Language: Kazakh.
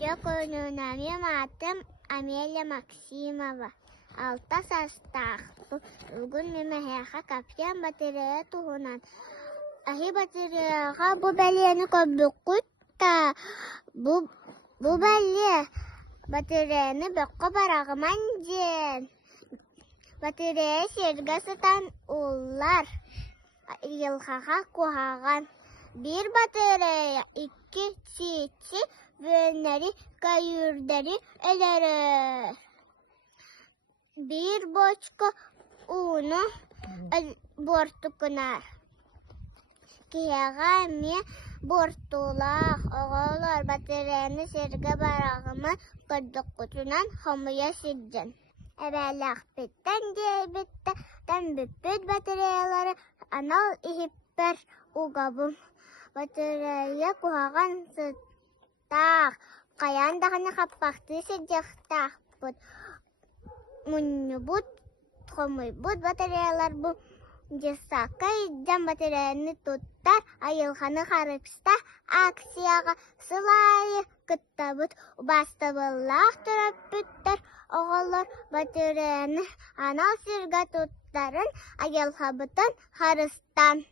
Я конунами матым Амелия Максимова. Алта састах. Бүгін мемехеха капьян батарея туғынан. Ахи батареяға бұ бәлені көббіққыт та бұ бәлі батареяны бөққы барағыман ден. Батарея серге сытан олар елхаға қоғаған. Bir батарея, iki çiçi, vönleri, kayırderi, eleri. Bir boçka unu bortukunar. Kiyaga mi bortulaq oğalar batareyanı serge barağımı kırdık kutunan hamıya silcan. Ebelaq bitten diye bitten büppüt batareyaları anal ihipper uğabım. Батарея куһаган сыттах, каян даханы хаппахты сыдьяхтах бут. Муннубут, хомуйбут батареялар бу. Жесакай жан батареяны туттар, айылханы харыкста акцияга сылайы кыттабыт. Бастабыллах төрөппүттер, оголор батареяны анал сирга туттарын айылхабытын харыстан.